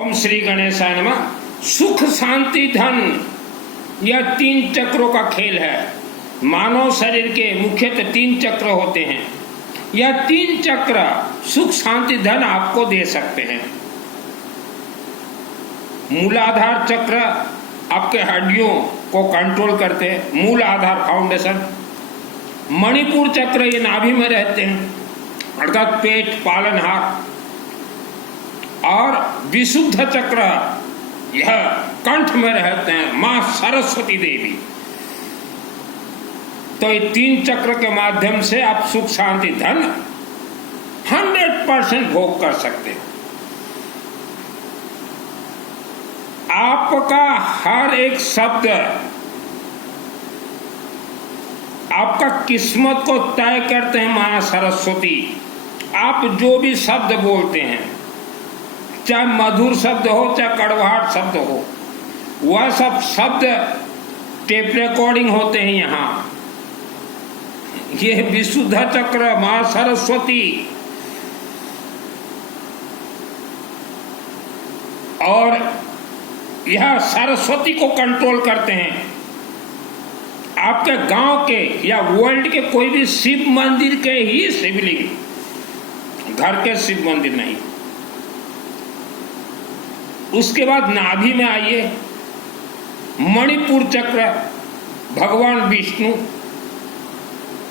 ओम श्री गणेशाय नमः। सुख शांति धन, यह 3 चक्रों का खेल है। मानव शरीर के मुख्यतः 3 चक्र होते हैं। यह 3 चक्र सुख शांति धन आपको दे सकते हैं। मूलाधार चक्र आपके हड्डियों को कंट्रोल करते हैं, मूल आधार फाउंडेशन। मणिपुर चक्र ये नाभि में रहते हैं, अर्थात पेट पालनहार। और विशुद्ध चक्र यह कंठ में रहते हैं, मां सरस्वती देवी। तो ये 3 चक्र के माध्यम से आप सुख शांति धन 100% भोग कर सकते हैं। आपका हर एक शब्द आपका किस्मत को तय करते हैं मां सरस्वती। आप जो भी शब्द बोलते हैं, चाहे मधुर शब्द हो चाहे कड़वाहट शब्द हो, वह सब शब्द टेप रिकॉर्डिंग होते हैं। यहाँ ये विशुद्ध चक्र मां सरस्वती और यह सरस्वती को कंट्रोल करते हैं। आपके गांव के या वर्ल्ड के कोई भी शिव मंदिर के ही शिवलिंग, घर के शिव मंदिर नहीं। उसके बाद नाभि में आइए, मणिपुर चक्र भगवान विष्णु,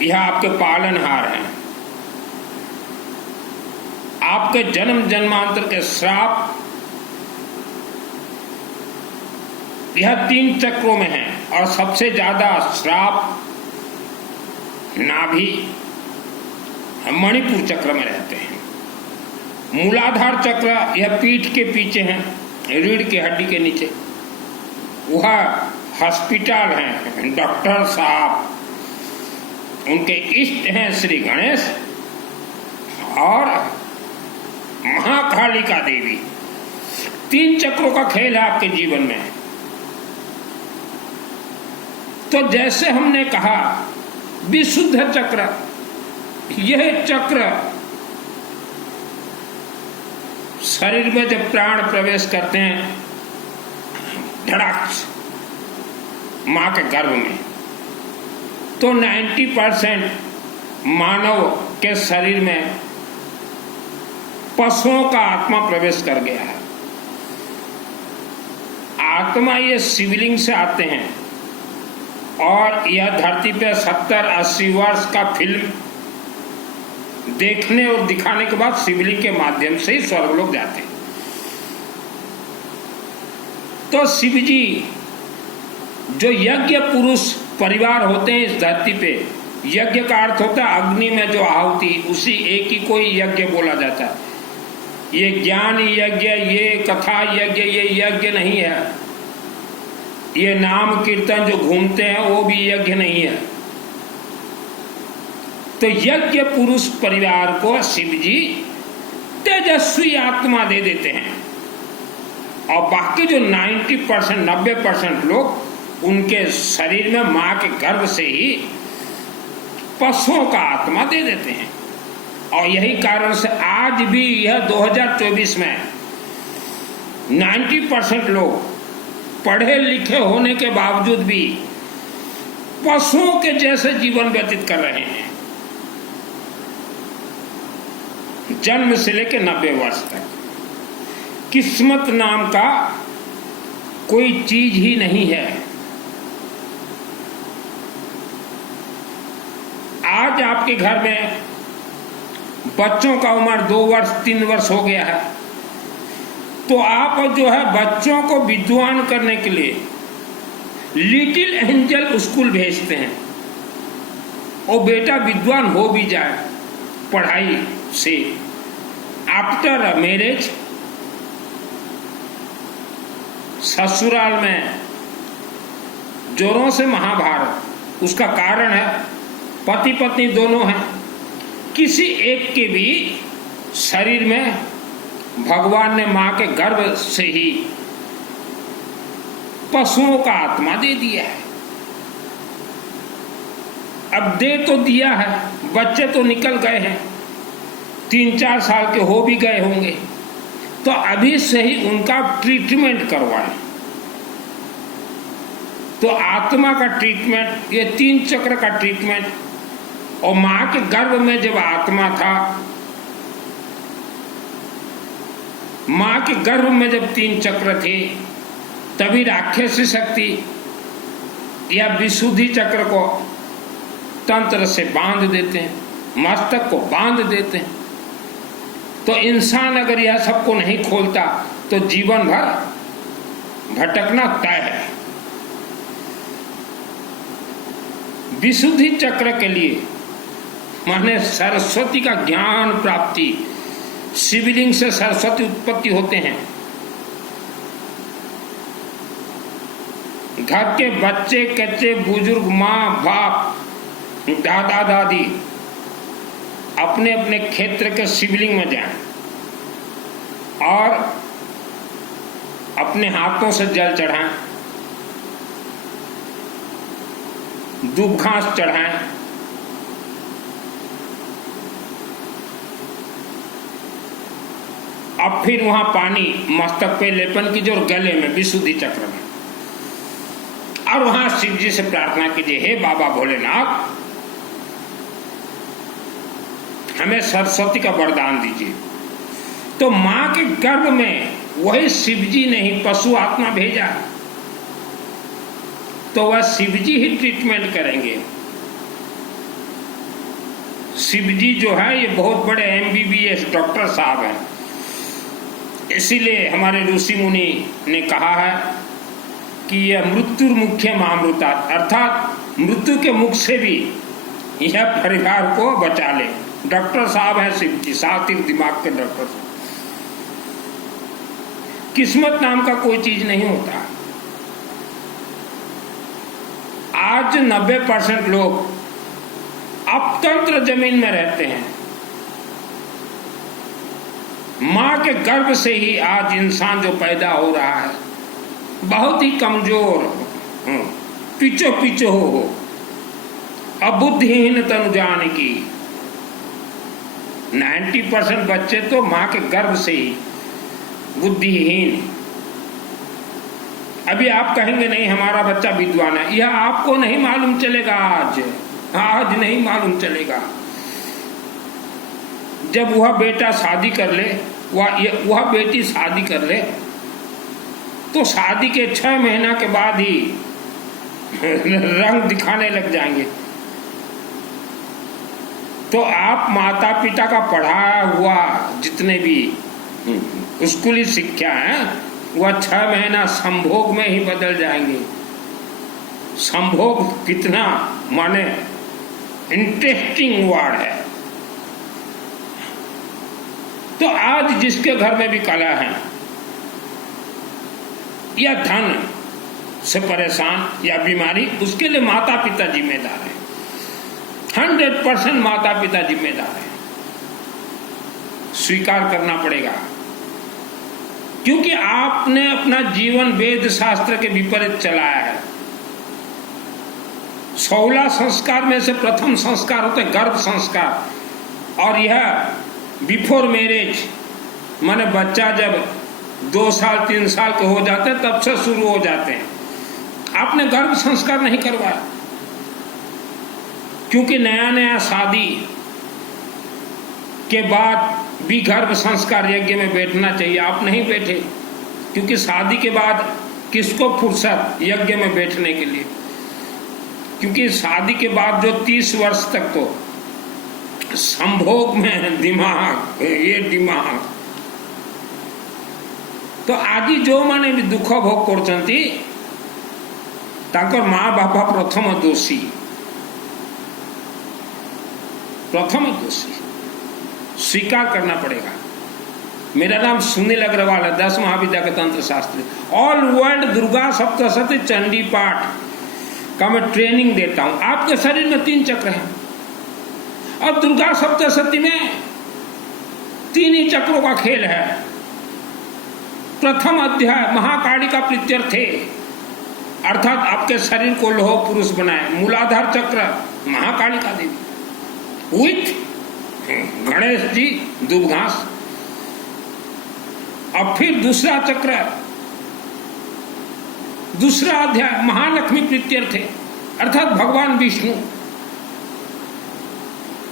यह आपके पालनहार हैं। आपके जन्म जन्मांतर के श्राप यह 3 चक्रों में है और सबसे ज्यादा श्राप नाभि मणिपुर चक्र में रहते हैं। मूलाधार चक्र यह पीठ के पीछे है, रीढ़ की हड्डी के नीचे। वह हॉस्पिटल है, डॉक्टर साहब, उनके इष्ट हैं श्री गणेश और महाकालिका देवी। 3 चक्रों का खेल है आपके जीवन में। तो जैसे हमने कहा विशुद्ध चक्र, यह चक्र शरीर में जब प्राण प्रवेश करते हैं धड़ाक मां के गर्भ में, तो 90% मानव के शरीर में पशुओं का आत्मा प्रवेश कर गया है। आत्मा ये शिवलिंग से आते हैं और यह धरती पे 70-80 वर्ष का फिल्म देखने और दिखाने के बाद शिवलिंग के माध्यम से ही स्वर्गलोक जाते हैं। तो शिव जी जो यज्ञ पुरुष परिवार होते हैं इस धरती पे, यज्ञ का अर्थ होता है अग्नि में जो आहुति, उसी एक ही कोई यज्ञ बोला जाता है। ये ज्ञान यज्ञ, ये कथा यज्ञ, ये यज्ञ नहीं है। ये नाम कीर्तन जो घूमते हैं वो भी यज्ञ नहीं है। तो यज्ञ पुरुष परिवार को शिव जी तेजस्वी आत्मा दे देते हैं और बाकी जो 90% लोग उनके शरीर में मां के गर्भ से ही पशुओं का आत्मा दे देते हैं। और यही कारण से आज भी यह 2024 में 90% लोग पढ़े लिखे होने के बावजूद भी पशुओं के जैसे जीवन व्यतीत कर रहे हैं, जन्म से लेकर 90 वर्ष तक। किस्मत नाम का कोई चीज ही नहीं है। आज आपके घर में बच्चों का उम्र 2 वर्ष 3 वर्ष हो गया है, तो आप जो है बच्चों को विद्वान करने के लिए लिटिल एंजल स्कूल भेजते हैं। वो बेटा विद्वान हो भी जाए पढ़ाई से, आफ्टर मैरिज ससुराल में जोरों से महाभारत। उसका कारण है पति पत्नी दोनों हैं, किसी एक के भी शरीर में भगवान ने मां के गर्भ से ही पशुओं का आत्मा दे दिया है। अब दे तो दिया है, बच्चे तो निकल गए हैं, 3-4 साल के हो भी गए होंगे, तो अभी से ही उनका ट्रीटमेंट करवाएं। तो आत्मा का ट्रीटमेंट, ये 3 चक्र का ट्रीटमेंट। और मां के गर्भ में जब आत्मा था, मां के गर्भ में जब 3 चक्र थे, तभी राक्षसी शक्ति या विशुद्धि चक्र को तंत्र से बांध देते हैं, मस्तक को बांध देते हैं। तो इंसान अगर यह सबको नहीं खोलता तो जीवन भर भटकना तय है। विशुद्धि चक्र के लिए माने सरस्वती का ज्ञान प्राप्ति, शिवलिंग से सरस्वती उत्पत्ति होते हैं। घर के बच्चे कच्चे बुजुर्ग, माँ बाप, दादा दादी अपने अपने क्षेत्र के शिवलिंग में जाएं और अपने हाथों से जल चढ़ाएं, दूब घास चढ़ाएं, अब फिर वहां पानी मस्तक पे लेपन कीजिए और गले में विशुद्धि चक्र में, और वहां शिव जी से प्रार्थना कीजिए, हे बाबा भोलेनाथ हमें सरस्वती का वरदान दीजिए। तो मां के गर्भ में वही शिव जी ने ही पशु आत्मा भेजा, तो वह शिव जी ही ट्रीटमेंट करेंगे। शिव जी जो है ये बहुत बड़े MBBS डॉक्टर साहब हैं। इसीलिए हमारे ऋषि मुनि ने कहा है कि यह मृत्यु मुख्य महामृता, अर्थात मृत्यु के मुख से भी यह परिवार को बचा ले। डॉक्टर साहब है शिव जी, सातिर दिमाग के डॉक्टर साहब। किस्मत नाम का कोई चीज नहीं होता। आज 90% लोग अपतंत्र जमीन में रहते हैं। मां के गर्भ से ही आज इंसान जो पैदा हो रहा है बहुत ही कमजोर, पिचो पिचो हो, अबुद्धिहीन तनु जान की। 90% बच्चे तो मां के गर्भ से ही बुद्धिहीन। अभी आप कहेंगे नहीं हमारा बच्चा विद्वान है, यह आपको नहीं मालूम चलेगा। आज नहीं मालूम चलेगा। जब वह बेटा शादी कर ले, वह बेटी शादी कर ले, तो शादी के 6 महीना के बाद ही रंग दिखाने लग जाएंगे। तो आप माता पिता का पढ़ाया हुआ जितने भी स्कूली शिक्षा है वह 6 महीना संभोग में ही बदल जाएंगे। संभोग कितना माने इंटरेस्टिंग वर्ड है। तो आज जिसके घर में भी कला है या धन से परेशान या बीमारी, उसके लिए माता पिता जिम्मेदार है। 100% माता पिता जिम्मेदार है। स्वीकार करना पड़ेगा, क्योंकि आपने अपना जीवन वेद शास्त्र के विपरीत चलाया है। 16 संस्कार में से प्रथम संस्कार होते गर्भ संस्कार, और यह बिफोर मैरिज माने बच्चा जब 2 साल 3 साल के हो जाते हैं तब से शुरू हो जाते हैं। आपने गर्भ संस्कार नहीं करवाया, क्योंकि नया नया शादी के बाद भी गर्भ संस्कार यज्ञ में बैठना चाहिए। आप नहीं बैठे, क्योंकि शादी के बाद किसको फुर्सत यज्ञ में बैठने के लिए। क्योंकि शादी के बाद जो 30 वर्ष तक तो संभोग में दिमाग, ये दिमाग तो आज जो माने भी दुख भोग करछंती ताकर माँ बापा प्रथम दोषी, प्रथम दोषी स्वीकार करना पड़ेगा। मेरा नाम सुनील अग्रवाल है, 10 महाविद्या के तंत्र शास्त्री। ऑल वर्ल्ड दुर्गा सप्तशती चंडी पाठ का मैं ट्रेनिंग देता हूं। आपके शरीर में 3 चक्र हैं, और दुर्गा सप्तशती में 3 ही चक्रों का खेल है। प्रथम अध्याय महाकाली का प्रीत्यर्थे, अर्थात आपके शरीर को लोह पुरुष बनाए। मूलाधार चक्र महाकाली का देवी विथ गणेश जी दूब घास, अब फिर दूसरा चक्र, दूसरा अध्याय महालक्ष्मी प्रीत्यर्थे, अर्थात भगवान विष्णु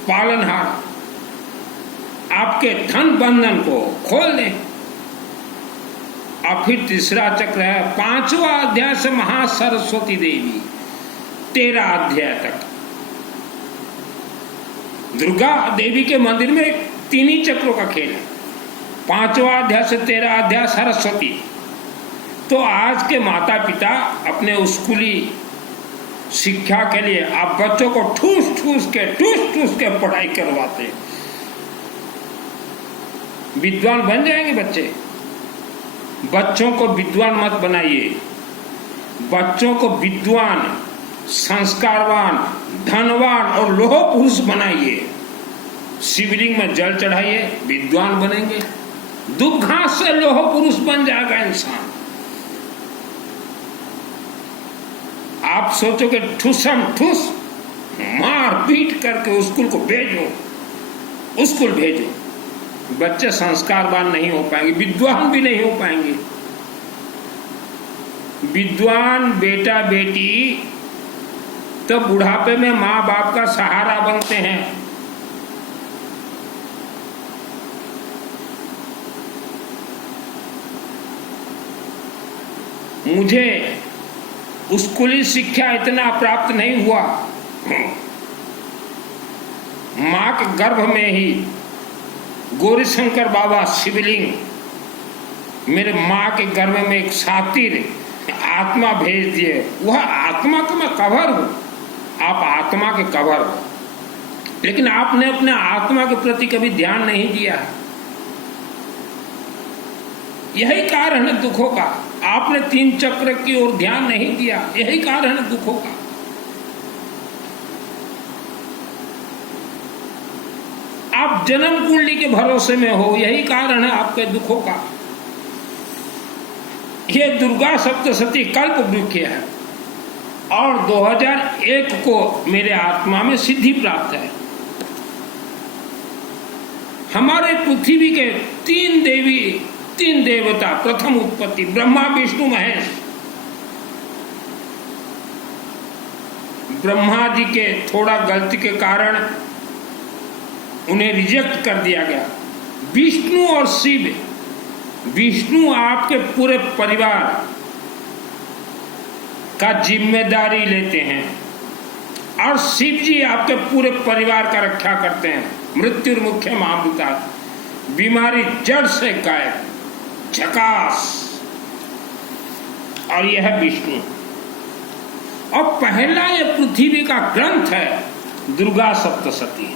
पालनहार आपके धन बंधन को खोल दें। और फिर तीसरा चक्र है 5वां अध्याय से महासरस्वती देवी 13 अध्याय तक। दुर्गा देवी के मंदिर में 3 ही चक्रों का खेल है, 5वां अध्याय से 13 अध्याय सरस्वती। तो आज के माता पिता अपने स्कूली शिक्षा के लिए आप बच्चों को ठूस ठूस के पढ़ाई करवाते हैं। विद्वान बन जाएंगे बच्चे। बच्चों को विद्वान मत बनाइए, बच्चों को विद्वान, संस्कारवान, धनवान और लोह पुरुष बनाइए। शिवलिंग में जल चढ़ाइए, विद्वान बनेंगे। दुख घास से लोह पुरुष बन जाएगा इंसान। आप सोचोगे ठूसम ठूस मार पीट करके स्कूल को भेजो, स्कूल भेजो, बच्चे संस्कारवान नहीं हो पाएंगे, विद्वान भी नहीं हो पाएंगे। विद्वान बेटा बेटी तो बुढ़ापे में माँ बाप का सहारा बनते हैं। मुझे स्कूली शिक्षा इतना प्राप्त नहीं हुआ। मां के गर्भ में ही गौरीशंकर बाबा शिवलिंग, मेरे मां के गर्भ में एक सातिर आत्मा भेज दिए। वह आत्मा का मैं कवर हूं, आप आत्मा के कवर हो, लेकिन आपने अपने आत्मा के प्रति कभी ध्यान नहीं दिया। यही कारण है दुखों का। आपने 3 चक्र की ओर ध्यान नहीं दिया, यही कारण है दुखों का। आप जन्म कुंडली के भरोसे में हो, यही कारण है आपके दुखों का। ये दुर्गा सप्तशती कल्प वृक्ष है और 2001 को मेरे आत्मा में सिद्धि प्राप्त है। हमारे पृथ्वी के 3 देवी 3 देवता, प्रथम उत्पत्ति ब्रह्मा विष्णु महेश। ब्रह्मा जी के थोड़ा गलती के कारण उन्हें रिजेक्ट कर दिया गया। विष्णु और शिव, विष्णु आपके पूरे परिवार का जिम्मेदारी लेते हैं और शिव जी आपके पूरे परिवार का रक्षा करते हैं। मृत्यु मुख्य महाभूता, बीमारी जड़ से गायब, झकास। और यह है विष्णु। और पहला यह पृथ्वी का ग्रंथ है दुर्गा सप्तशती।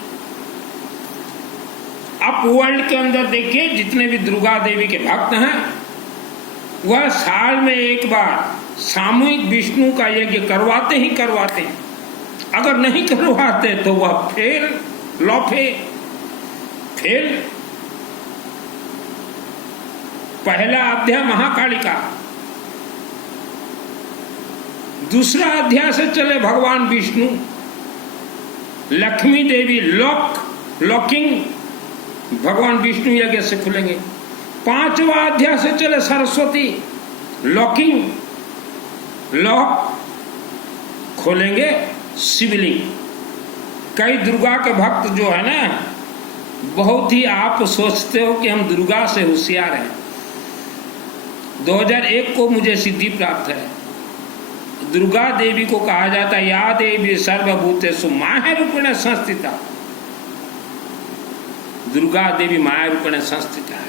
आप वर्ल्ड के अंदर देखिए, जितने भी दुर्गा देवी के भक्त हैं वह साल में एक बार सामूहिक विष्णु का यज्ञ करवाते ही करवाते हैं। अगर नहीं करवाते तो वह फेल, लौफे, फेल। पहला अध्याय महाकालिका, दूसरा अध्याय से चले भगवान विष्णु, लक्ष्मी देवी लॉकिंग भगवान विष्णु यज्ञ से खुलेंगे। 5वां अध्याय से चले सरस्वती लॉकिंग, लॉक खोलेंगे शिवलिंग। कई दुर्गा के भक्त जो है ना, बहुत ही आप सोचते हो कि हम दुर्गा से होशियार हैं। 2001 को मुझे सिद्धि प्राप्त है। दुर्गा देवी को कहा जाता है या देवी सर्वभूतेषु माया रूपेण संस्थिता। दुर्गा देवी माया रूपेण संस्थिता है।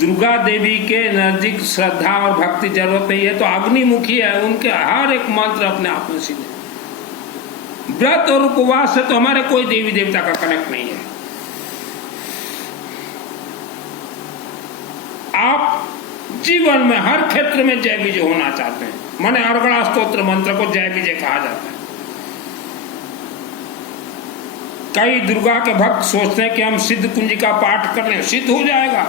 दुर्गा देवी के नजदीक श्रद्धा और भक्ति जरूरत नहीं है, तो अग्निमुखी है, उनके हर एक मंत्र अपने आप में सिद्ध है। व्रत और उपवास से तो हमारे कोई देवी देवता का कनेक्ट नहीं है। आप जीवन में हर क्षेत्र में जय विजय होना चाहते हैं, माने अर्गणा स्तोत्र मंत्र को जय विजय कहा जाता है। कई दुर्गा के भक्त सोचते हैं कि हम सिद्ध कुंजिका पाठ कर लें, सिद्ध हो जाएगा।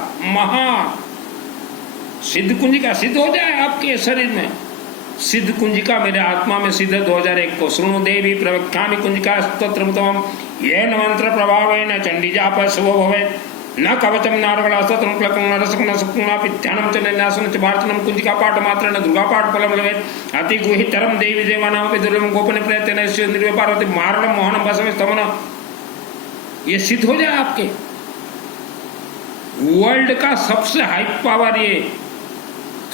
सिद्ध कुंजिका सिद्ध हो जाए आपके शरीर में। सिद्ध कुंजिका मेरे आत्मा में सिद्ध 2001 को। शृणु देवी प्रवक्ष्यामि कुंजिका स्तोत्रमुत्तमम् येन मंत्र प्रभावेन चंडी जाप शुभ भवेत्। न कवचम नारगणास्तोत्रम प्लकं न रसकं न सुकुणापि ध्यानं च न्यासनं च भारतनं कुंजिका पाठ मात्र न दुर्गा पाठ फलम लभेत अति गुहितरम देवी देवानामपि दुर्लभम गोपन प्रयत्न निर्वय पार्वती मारणम मोहनम बसम स्तमन। ये सिद्ध हो जाए आपके। वर्ल्ड का सबसे हाई पावर ये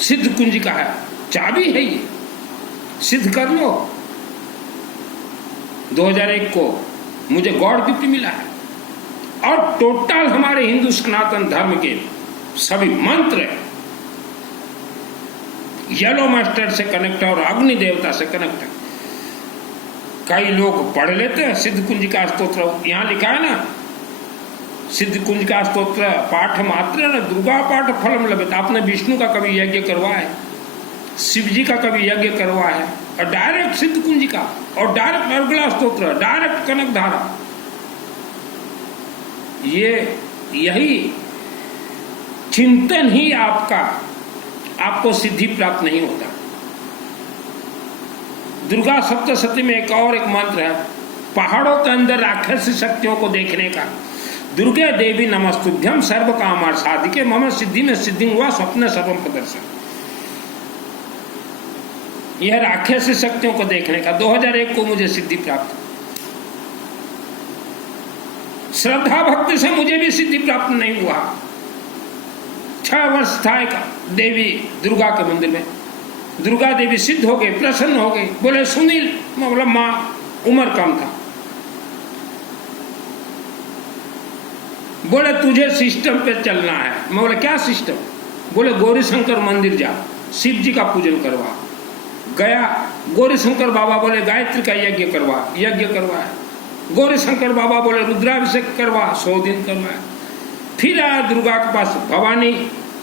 सिद्ध कुंजिका है, चाबी है ये, सिद्ध कर लो। 2001 को मुझे गॉड गिफ्ट मिला है और टोटल हमारे हिंदू सनातन धर्म के सभी मंत्र येलो मास्टर से कनेक्ट है और अग्नि देवता से कनेक्ट है। कई लोग पढ़ लेते हैं सिद्ध कुंजिका स्तोत्र, यहां लिखा है ना सिद्ध कुंजिका स्तोत्र पाठ मात्र न दुर्गा पाठ फलम लभेत। आपने विष्णु का कभी यज्ञ करवाया है, शिव जी का कभी यज्ञ करवाया है, और डायरेक्ट सिद्ध कुंजिका और डायरेक्ट अर्गला स्तोत्र, डायरेक्ट कनक धारा, यही चिंतन ही आपको सिद्धि प्राप्त नहीं होता। दुर्गा सप्तशती में एक मंत्र है पहाड़ों के अंदर राक्षसी शक्तियों को देखने का। दुर्गे देवी नमस्तुभ्यम सर्व कामार साधिके मम सिद्धि में सिद्धि हुआ स्वप्न सर्वम प्रदर्शन। यह राक्षसी शक्तियों को देखने का 2001 को मुझे सिद्धि प्राप्त। श्रद्धा भक्ति से मुझे भी सिद्धि प्राप्त नहीं हुआ। 6 वर्ष था एक देवी दुर्गा के मंदिर में, दुर्गा देवी सिद्ध हो गई, प्रसन्न हो गई। बोले सुनील, मतलब माँ उम्र कम था, बोले तुझे सिस्टम पे चलना है। मैं बोले क्या सिस्टम? बोले गौरी शंकर मंदिर जा, शिव जी का पूजन करवा। गया, गौरी शंकर बाबा बोले गायत्री का यज्ञ करवा, यज्ञ करवाया। गौरी शंकर बाबा बोले रुद्राभिषेक करवा, 100 दिन करवाया। फिर आया दुर्गा के पास भवानी,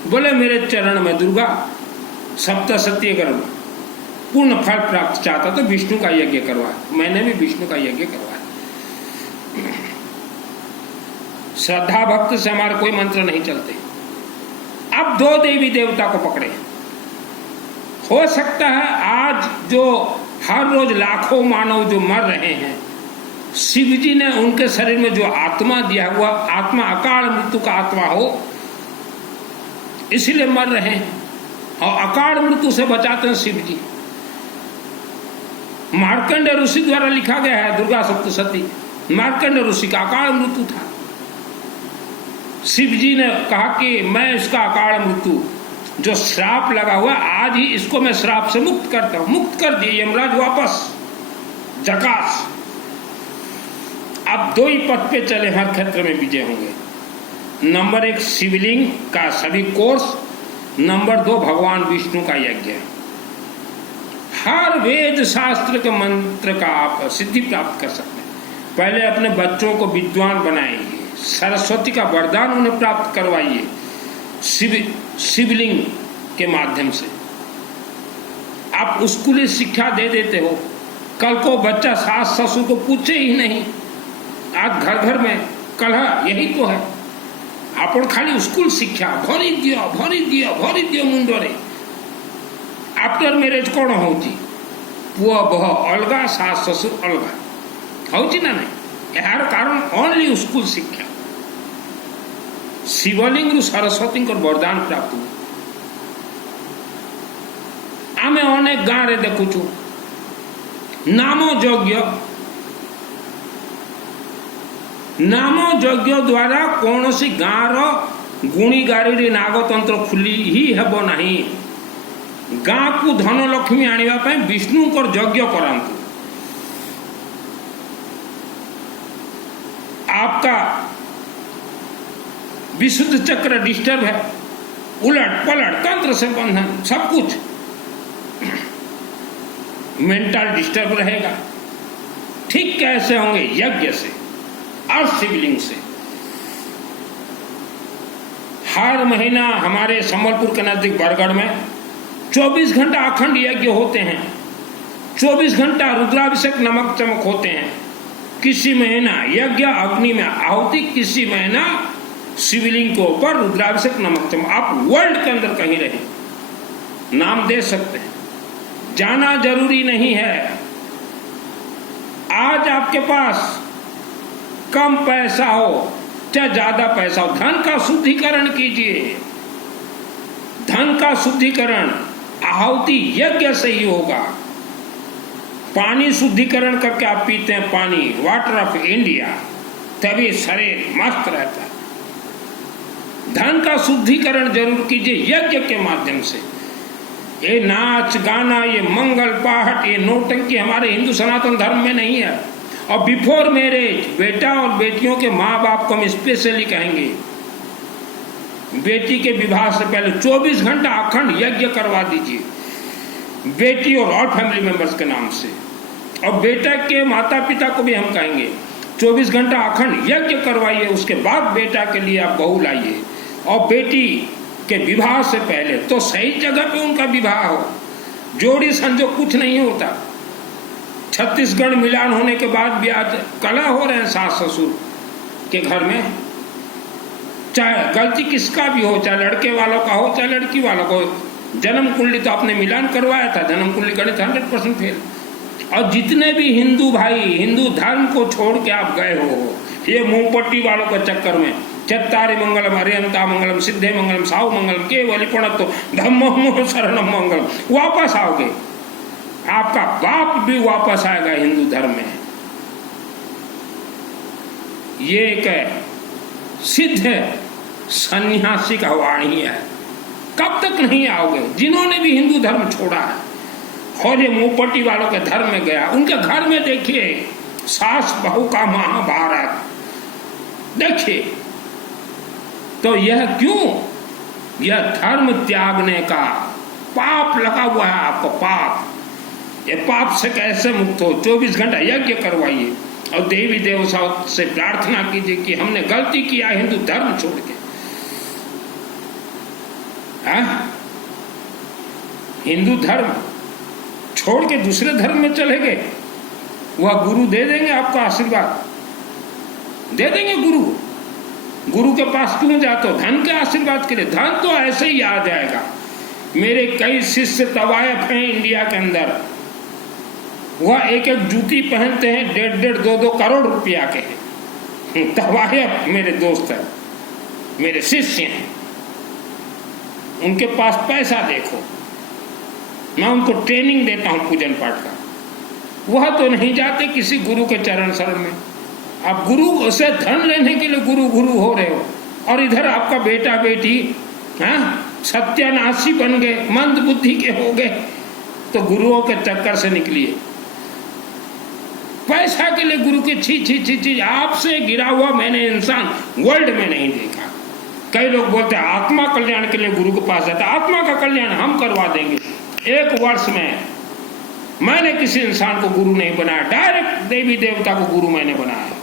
बोले मेरे चरण में दुर्गा सप्तशती अगर पूर्ण फल प्राप्त चाहता तो विष्णु का यज्ञ करवाया। मैंने भी विष्णु का यज्ञ करवाया। श्रद्धा भक्ति से हमारे कोई मंत्र नहीं चलते। अब 2 देवी देवता को पकड़े। हो सकता है आज जो हर रोज लाखों मानव जो मर रहे हैं, शिव जी ने उनके शरीर में जो आत्मा दिया हुआ, आत्मा अकाल मृत्यु का आत्मा हो, इसीलिए मर रहे हैं और अकाल मृत्यु से बचाते हैं शिव जी। मार्कंडेय ऋषि द्वारा लिखा गया है दुर्गा सप्तशती। मार्कंडेय ऋषि का अकाल मृत्यु था। शिव जी ने कहा कि मैं इसका अकाल मृत्यु जो श्राप लगा हुआ, आज ही इसको मैं श्राप से मुक्त करता हूं। मुक्त कर दिए यमराज वापस, जकास। अब 2 ही पथ पे चले, हर क्षेत्र में विजय होंगे। नंबर 1 शिवलिंग का सभी कोर्स, नंबर 2 भगवान विष्णु का यज्ञ। हर वेद शास्त्र के मंत्र का आप सिद्धि प्राप्त कर सकते हैं। पहले अपने बच्चों को विद्वान बनाइए, सरस्वती का वरदान उन्हें प्राप्त करवाइए शिवलिंग के माध्यम से। आप स्कूली शिक्षा दे देते हो, कल को बच्चा सास ससुर को पूछे ही नहीं। आज घर घर में कलह यही तो है। आपण खाली स्कूल शिक्षा भरी दियो भरी दियो भरी दियो मुंडरे। आफ्टर मैरेज कौन होची? पुआ बह अलगा, सास ससुर अलगा होची ना नहीं। यार कारण ओनली स्कूल शिक्षा। शिवलिंग रु सरस्वती को वरदान प्राप्त हुआ। आमे अनेक गाँ रे देखुचु नाम यज्ञ द्वारा कौन सी गाँव गुणी गाड़ी नागतंत्र खुली ही हेबो नहीं। गाँ को धन लक्ष्मी आनिबा पई विष्णु को यज्ञ करांतु। आपका विशुद्ध चक्र डिस्टर्ब है, उलट पलट तंत्र से बंधन, सब कुछ मेंटल डिस्टर्ब रहेगा। ठीक कैसे होंगे? यज्ञ से और शिवलिंग से। हर महीना हमारे संबलपुर के नजदीक बरगढ़ में 24 घंटा अखंड यज्ञ होते हैं। 24 घंटा रुद्राभिषेक नमक चमक होते हैं। किसी महीना यज्ञ अग्नि में आहुति, किसी महीना शिवलिंग के ऊपर रुद्राभिषेक नमक चमक। आप वर्ल्ड के अंदर कहीं रहे, नाम दे सकते हैं, जाना जरूरी नहीं है। आज आपके पास कम पैसा हो, चाहे ज्यादा पैसा हो, धन का शुद्धिकरण कीजिए। धन का शुद्धिकरण आहुति यज्ञ से ही होगा। पानी शुद्धिकरण करके आप पीते हैं, पानी वाटर ऑफ इंडिया, तभी शरीर मस्त रहता है। धन का शुद्धिकरण जरूर कीजिए यज्ञ के माध्यम से। ये नाच गाना, ये मंगल पाठ, ये नौटंकी हमारे हिंदू सनातन धर्म में नहीं है। और बिफोर मैरिज बेटा और बेटियों के माँ बाप को हम स्पेशली कहेंगे, बेटी के विवाह से पहले 24 घंटा अखंड यज्ञ करवा दीजिए, बेटी और ऑल फैमिली मेंबर्स के नाम से। और बेटा के माता पिता को भी हम कहेंगे 24 घंटा अखंड यज्ञ करवाइए, उसके बाद बेटा के लिए आप बहू लाइए। और बेटी के विवाह से पहले तो सही जगह पे उनका विवाह हो, जोड़ी संजोग कुछ नहीं होता। छत्तीसगढ़ मिलान होने के बाद भी आज कलह हो रहे हैं सास ससुर के घर में, चाहे गलती किसका भी हो, चाहे लड़के वालों का हो चाहे लड़की वालों का हो। जन्म कुंडली तो आपने मिलान करवाया था, जन्म कुंडली गणित 100% फेल। और जितने भी हिंदू भाई हिंदू धर्म को छोड़ के आप गए हो, ये मुंहपट्टी वालों के चक्कर में, चत्तारि मंगलम हरियंता मंगलम सिद्धे मंगलम साहु मंगलम केवली प्रणतो धम्मो शरणम मंगलम, वापस आओगे। आपका बाप भी वापस आएगा हिंदू धर्म में। ये एक सिद्ध सन्यासी का वाणी है। कब तक नहीं आओगे? जिन्होंने भी हिंदू धर्म छोड़ा है और ये मुंहपट्टी वालों के धर्म में गया, उनके घर में देखिए सास बहू का महाभारत देखिए। तो यह क्यों? यह धर्म त्यागने का पाप लगा हुआ है आपको, पाप। ये पाप से कैसे मुक्त हो? 24 घंटा यज्ञ करवाइए और देवी देवताओं से प्रार्थना कीजिए कि हमने गलती किया हिंदू धर्म छोड़ के। हिंदू धर्म छोड़ के दूसरे धर्म में चले गए, वह गुरु दे देंगे आपको आशीर्वाद, दे देंगे गुरु। गुरु के पास क्यों जाते हो? धन के आशीर्वाद के लिए। धन तो ऐसे ही आ जाएगा। मेरे कई शिष्य तवायफ हैं इंडिया के अंदर, वह एक एक जूती पहनते हैं 1.5 2 करोड़ रुपया के। तवायफ मेरे दोस्त हैं, मेरे शिष्य हैं, उनके पास पैसा देखो। मैं उनको ट्रेनिंग देता हूं पूजन पाठ का, वह तो नहीं जाते किसी गुरु के चरण शरण में। आप गुरु से धन लेने के लिए गुरु गुरु हो रहे हो, और इधर आपका बेटा बेटी सत्यानाशी बन गए, मंद बुद्धि के हो गए। तो गुरुओं के चक्कर से निकलिए। पैसा के लिए गुरु की छी छी छी छी, आपसे गिरा हुआ मैंने इंसान वर्ल्ड में नहीं देखा। कई लोग बोलते हैं आत्मा कल्याण के लिए गुरु के पास जाता। आत्मा का कल्याण हम करवा देंगे। 1 वर्ष में मैंने किसी इंसान को गुरु नहीं बनाया, डायरेक्ट देवी देवता को गुरु मैंने बनाया।